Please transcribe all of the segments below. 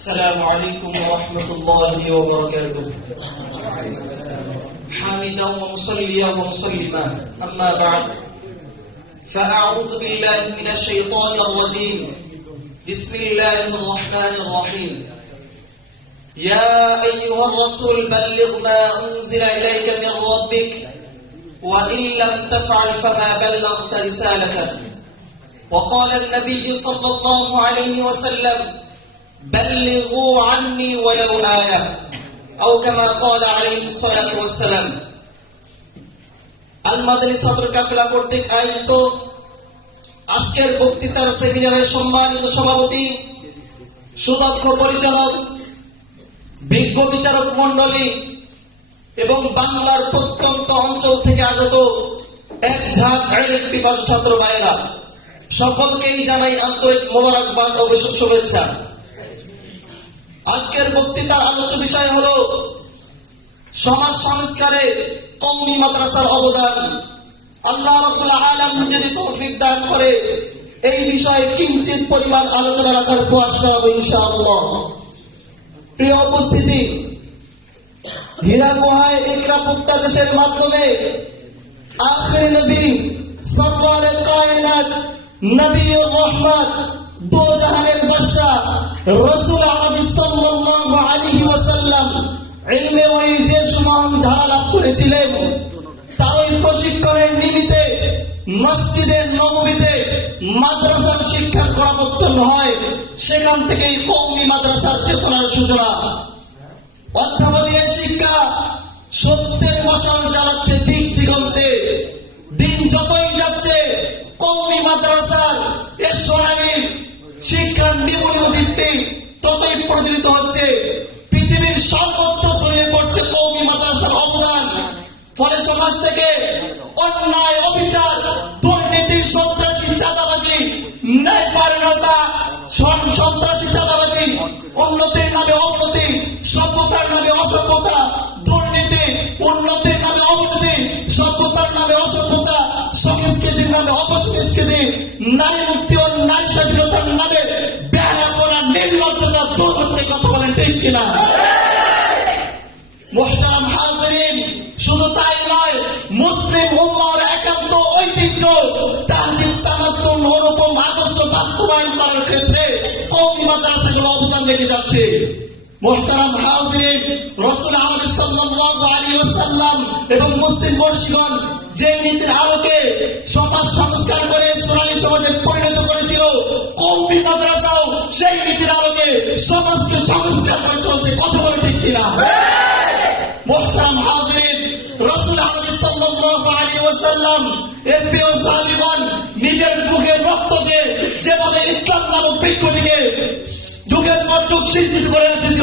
السلام عليكم ورحمة الله وبركاته. حامدا ومصليا ومسلما، أما بعد، فأعوذ بالله من الشيطان الرجيم. بسم الله الرحمن الرحيم. يا أيها الرسول بلغ ما أنزل إليك من ربك وإن لم تفعل فما بلغت رسالته. وقال النبي صلى الله عليه وسلم: بلغوا عني ولو آية، أو كما قال عليه الصلاة والسلام. আল-মাদানী ছাত্র কাফেলা কর্তৃক আয়োজিত আজকের বক্তৃতার সেমিনারের সম্মানিত সভাপতি, সুদক্ষ পরিচালক, বিজ্ঞ বিচারক মণ্ডলী এবং বাংলার প্রত্যন্ত অঞ্চল থেকে আগত এক ঝাঁক আইন পিপাসু ছাত্র ভাইয়েরা, সকলকেই জানাই আন্তরিক মোবারকবাদ ও শুভেচ্ছা। আজকের বক্তৃতার আলোচ্য বিষয় হলো সমাজ সংস্কারে কওমি মাদ্রাসার অবদান। আল্লাহ রাব্বুল আলামিন যদি তৌফিক দান করে এই বিষয়ে কিঞ্চিত পরিমাণ আলোচনা রাখার প্রয়াস করব ইনশাআল্লাহ। প্রিয় উপস্থিতি, হীরা গুহায় ইকরা প্রত্যাদেশের মাধ্যমে আখির নবী সরওয়ারে কায়নাত নবীর রহমত দো জাহানের বাদশা রাসূল আরবি সাল্লাল্লাহু আলাইহি ওয়াসাল্লাম ইলমে ওয়াহির যে সমান ধারা লাভ করেছিলেন, তার প্রশিক্ষণের নিমিত্তে মসজিদে নববীতে মাদ্রাসার শিক্ষা প্রবর্তন হয়। সেখান থেকেই কওমি মাদ্রাসার চেতনার সূচনা। অধ্যাপনীয় শিক্ষা সত্যের মশাল জ্বালাচ্ছে দিক দিগন্তে। দিন যতই যাচ্ছে কওমি মাদ্রাসার এ সোনালী শিক্ষার নিবন্ধ ভিত্তি ততই প্রচলিত হচ্ছে। পৃথিবীর সর্বত্র ছড়িয়ে পড়ছে কওমি মাদ্রাসার অবদান। ফলে সমাজ থেকে অন্যায়, অবিচার, দুর্নীতি, সন্ত্রাসী, চাঁদাবাজি, ন্যায়পরায়ণতা, সন্ত্রাসী, চাঁদাবাজি, উন্নতির নামে অবনতি, সভ্যতার নামে অসভ্যতা, দুর্নীতি, উন্নতির নামে অবনতি, সভ্যতার নামে অসভ্যতা, সংস্কৃতির নামে অপসংস্কৃতি, নারী মুক্তি ও নারী স্বাধীনতার নামে বেহায়াপনা, নির্লজ্জতা দূর হচ্ছে। কথা বলেন ঠিক কিনা? মুহতারাম হাজিরিন, শুধু তাই নয়, মুসলিম উম্মাহর একান্ত ঐতিহ্য তাহজিব তামাদ্দুন অনুপম আদর্শ বাস্তবায়ন করার ক্ষেত্রে কওমি মাদ্রাসাগুলো অবদান রেখে যাচ্ছে। মুহতারাম হাজিরিন, রাসূল আরবি সাল্লাল্লাহু আলাইহি ওয়াসাল্লাম এবং মুসলিম বর্ষগণ যে নীতির আলোকে সমাজ সংস্কার করে সোনালী সমাজে পরিণত করেছিল, কওমি মাদ্রাসাও সেই নীতির আলোকে সমাজকে সংস্কার করে চলছে। কথা বলে ঠিক কিনা? মুহতারাম হাজিরিন, রাসূল আরবি সাল্লাল্লাহু আলাইহি ওয়াসাল্লাম এর প্রিয় সাহাবীগণ নিজের বুকের রক্তকে যেভাবে ইসলাম নামক বৃক্ষটিকে যুগের পর যুগ শিক্ষিত করে এসেছিল,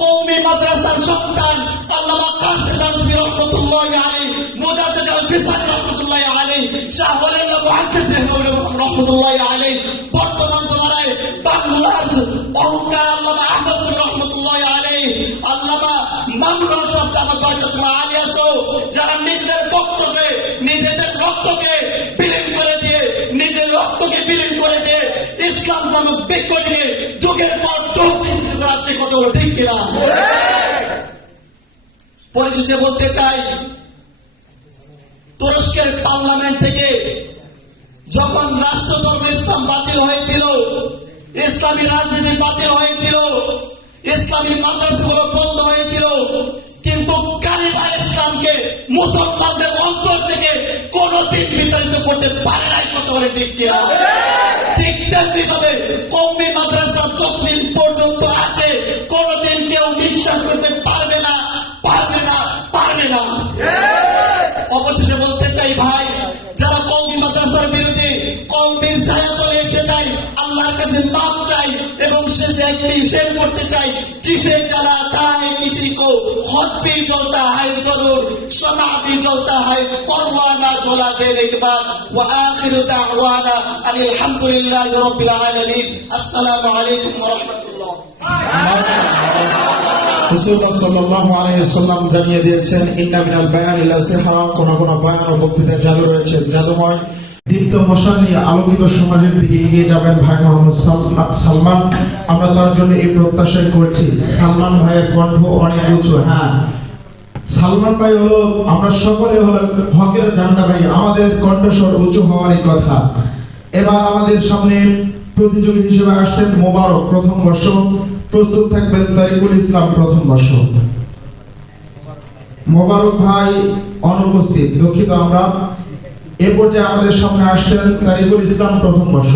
কওমি মাদ্রাসার সন্তান আল্লামা কাসেম নানভী রহমাতুল্লাহি আলাইহি, মুজাদ্দিদ আল-ফিসানি রহমাতুল্লাহি আলাইহি, শাহ ওয়ালিউল্লাহ মুহাদ্দিস দেহলভী রহমাতুল্লাহি আলাইহি, বর্তমান জমানায় বাংলার অহংকার আল্লামা আহমদ শরীফ রহমাতুল্লাহি আলাইহি, আল্লামা মামুনুল হক জামাত বরকতুল্লাহ আলিয়া সহ যারা নিজেদের বক্তব্যে নিজেদের রক্তকে বিলীন করে দিয়ে ইসলাম নামক বৃক্ষটিকে যুগের পর যুগ শিক্ষিত করাচ্ছে। কত ঠিক কিনা? পরিশেষে বলতে চাই, তুরস্কের পার্লামেন্ট থেকে যখন রাষ্ট্রধর্ম ইসলাম বাতিল হয়েছিল, ইসলামী রাজনীতি বাতিল হয়েছিল, ইসলামী মাদ্রাসাগুলো বন্ধ হয়েছিল, কিন্তু কালিমা ইসলামকে মুসলমানদের অন্তর থেকে কোনদিন বিতাড়িত করতে পারে নাই। কত বলে ঠিক কিনা? ঠিক তেমনি ভাবে কওমি মাদ্রাসা যতদিন পর্যন্ত আছে কোনদিন কেউ বিশ্বাস করতে পারবে না। অবশেষে বলতে চাই ভাই, যারা কওমি মাদ্রাসার বিরোধী, কওমির ছায়াতলে এসে যায়, আল্লাহর কাছে মাপ চাই এবং শেষে একটি শের করতে চাই, जिसे जलाता है किसी को खुद भी जलता है जरूर, शमा भी जलता है परवाना जला देने के बाद। व आखिर दावाना अनिल हम्दुलिल्लाहि रब्बिल आलामीन। अस्सलामु अलैकुम व रहमतुल्लाह। রাসূলুল্লাহ সাল্লাল্লাহু আলাইহি ওয়াসাল্লাম জানিয়ে দিয়েছেন, ইন্না মিনাল বায়ানি লা সিহরা, কোন কোন বয়ান ও বক্তৃতা জাদু রয়েছে, জাদুময়। দীপ্ত মশাল নিয়ে আলোকিত সমাজের দিকে এগিয়ে যাবেন ভাই মোহাম্মদ সালমান। আমরা তার জন্য এই প্রত্যাশাই করছি। সালমান ভাইয়ের কণ্ঠ অনেক উঁচু। হ্যাঁ, সালমান ভাই হলো, আমরা সকলে হলো হকের ঝান্ডা ভাই, আমাদের কণ্ঠস্বর উঁচু হওয়ারই কথা। এবার আমাদের সামনে প্রতিযোগী হিসেবে আসছেন মোবারক, প্রথম বর্ষ। প্রস্তুত থাকবেন তারিকুল ইসলাম, প্রথম বর্ষ। মোবারক ভাই অনুপস্থিত, দুঃখিত আমরা। এ পর্যায়ে আমাদের সামনে আসছেন তারিকুল ইসলাম, প্রথম বর্ষ।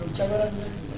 Muchas gracias.